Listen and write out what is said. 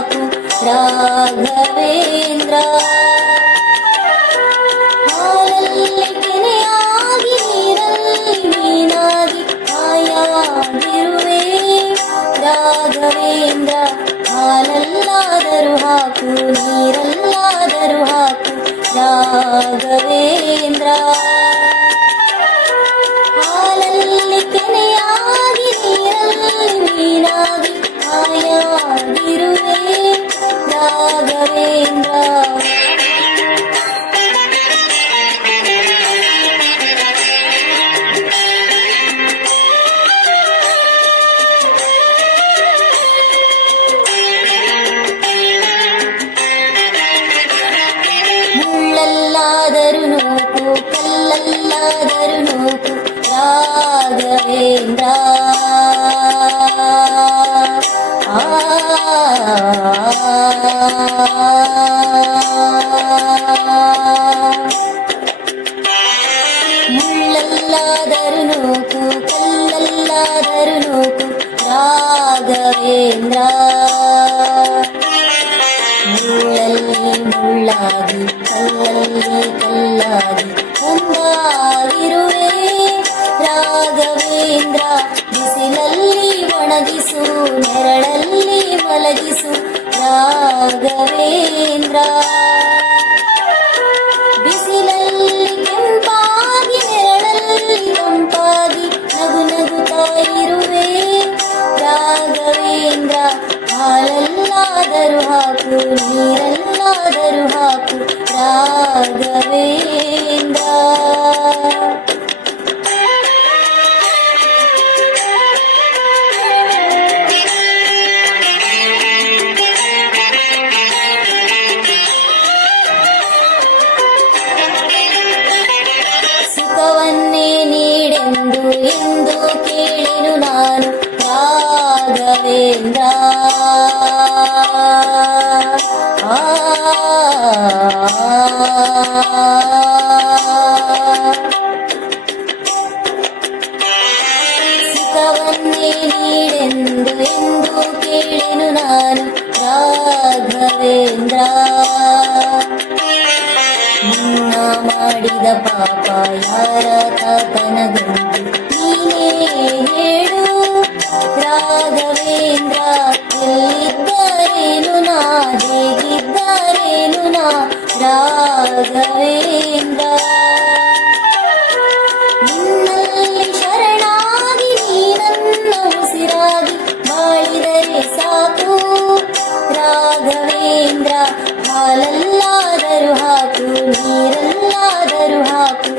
ಹಾಕು ರಾಘವೇಂದ್ರ. ಹಾಲಲ್ಲಿ ಕೆನೆಯಾಗಿ ನೀರಲ್ಲಿ ಮೀನಾಗಿ ಹಾಯಾಗಿರುವೆ ರಾಘವೇಂದ್ರ. ಹಾಲಲ್ಲಾದರೂ ಹಾಕು ನೀರಲ್ಲಾದರೂ ಹಾಕು ರಾಘವೇಂದ್ರ. ಹಾಲಲ್ಲಿ ಕೆನೆಯಾಗಿ ನೀರಲ್ಲಿ ಮೀನಾಗಿ ಹಾಯಾಗಿರುವೆ ರಾಘವೇಂದ್ರ. ಮುಳ್ಳಲ್ಲಾದರೂ ನೂಕು ಕಲ್ಲಲ್ಲಾದರೂ ನೂಕು ರಾಘವೇಂದ್ರ. ಮುಳ್ಳಲ್ಲಾದರೂ ನೂಕು ಕಲ್ಲಲ್ಲಾದರೂ ನೂಕು ರಾಘವೇಂದ್ರ. ಮುಳ್ಳಲ್ಲಿ ಮುಳ್ಳಾಗಿ ಕಲ್ಲಲ್ಲಿ ಕಲ್ಲಾಗಿ ಒಂದಾಗಿರುವೆ ರಾಘವೇಂದ್ರ. ಬಿಸಿಲಲ್ಲಿ ಒಣಗಿಸು ನೆರಳಲ್ಲಿ ಮಲಗಿಸು ರಾಘವೇಂದ್ರ. ಬಿಸಿಲಲ್ಲಿ ಕೆಂಪಾಗಿ ನೆರಳಲ್ಲಿ ತಂಪಾಗಿ ನಗು ನಗುತ್ತಾ ಇರುವೆ ರಾಘವೇಂದ್ರ. ಹಾಲಲ್ಲಾದರೂ ಹಾಕು ನೀರಲ್ಲಾದರೂ ಹಾಕು ರಾಘವೇಂದ್ರ. ಸುಖವನ್ನೇ ನೀಡೆಂದು ಎಂದು ಕೇಳೆನು ನಾನು ರಾಘವೇಂದ್ರ. ಸುಖವನ್ನೇ ನೀಡೆಂದು ಎಂದು ಕೇಳೆನು ನಾನು ರಾಘವೇಂದ್ರ. ನಿನ್ನ ಮಾಡಿದ ಪಾಪ ಯಾರ ತಾತನಗಂಟು ನೀನೇ ಹೇಳು ರಾಘವೇಂದ್ರ. ಎಲ್ಲಿದ್ದಾರೇನು ನಾ ಹೇಗಿದ್ದಾರೇನು ನಾ ರಾಘವೇಂದ್ರ. ನಿನ್ನಲ್ಲಿ ಶರಣಾಗಿ ನೀನನ್ನ ಉಸಿರಾಗಿ ಬಾಳಿದರೆ ಸಾಕು ರಾಘವೇಂದ್ರ. ಹಾಲಲ್ಲಾದರೂ ಹಾಕು ನೀರಲ್ಲಾದರೂ ಹಾಕು